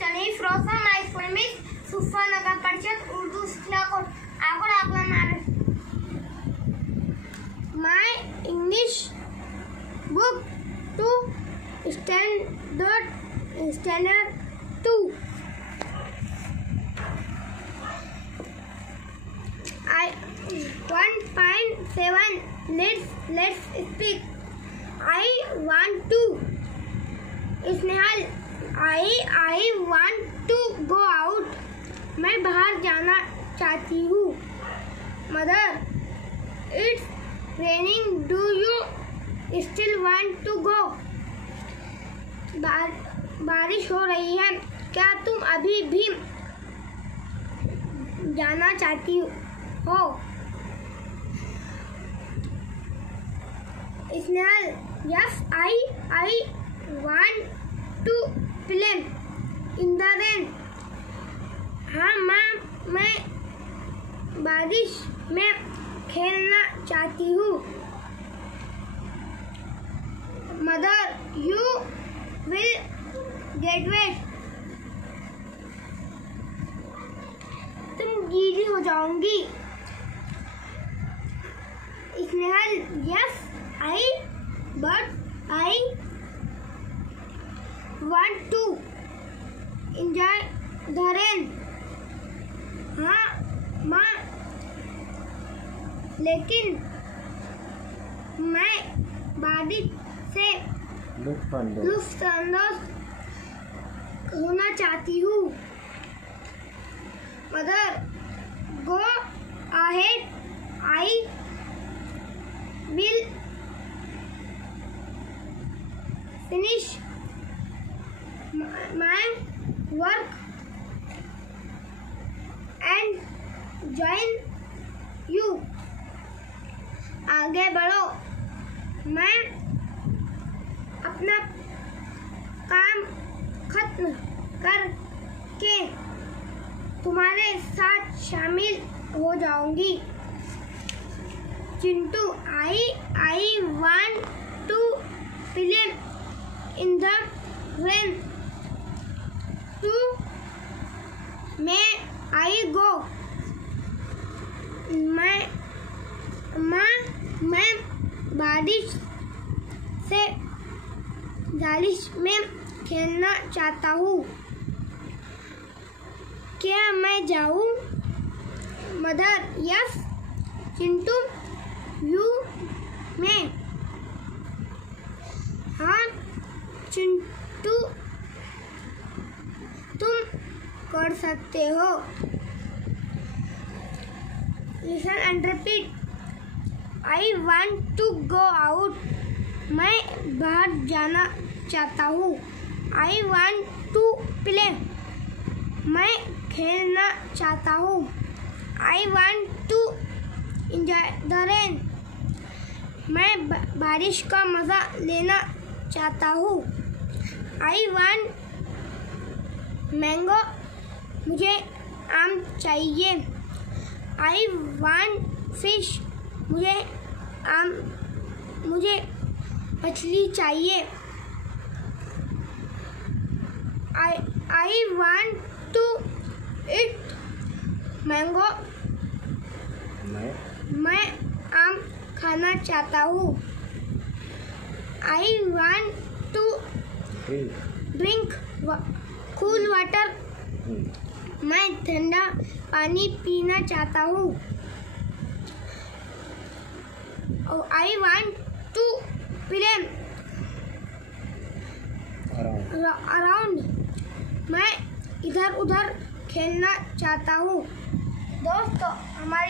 चलिए Firoz my name is Suffa nagar parishad urdu akot my English book to standard 2 1.7 let's speak. I want to I want to go out. मैं बाहर जाना चाहती हूँ. Mother, it's raining. Do you still want to go? बारिश हो रही है, क्या तुम अभी भी जाना चाहती हो? Snehal, yes, I want to play in the rain. हाँ माँ, मैं बारिश में खेलना चाहती हूँ. Mother, you will get wet. तुम गीली हो जाओगी. Snehal, yes, but I want to enjoy the rain. हाँ माँ, लेकिन मैं बारिश से लुत्फानंदोज होना चाहती हूँ. Mother, go ahead. I will finish my work and join you. आगे बढ़ो, मैं अपना काम खत्म करके तुम्हारे साथ शामिल हो जाऊंगी. Chintu, I want to play in the rain. May I go? मैं बारिश में खेलना चाहता हूँ, क्या मैं जाऊँ? Mother, yes. चिंटू, यू में. हाँ चिंटू, तुम कर सकते हो. Listen and repeat. I want to go out. मैं बाहर जाना चाहता हूँ. I want to play. मैं खेलना चाहता हूँ. I want to enjoy the rain. मैं बारिश का मज़ा लेना चाहता हूँ. I want mango. मुझे आम चाहिए. I want fish. मुझे मछली चाहिए. I want to eat mango. मैं आम खाना चाहता हूँ. I want to drink cool water. मैं ठंडा पानी पीना चाहता हूँ. I want to play around. मैं इधर उधर खेलना चाहता हूँ. दोस्तों, हमारी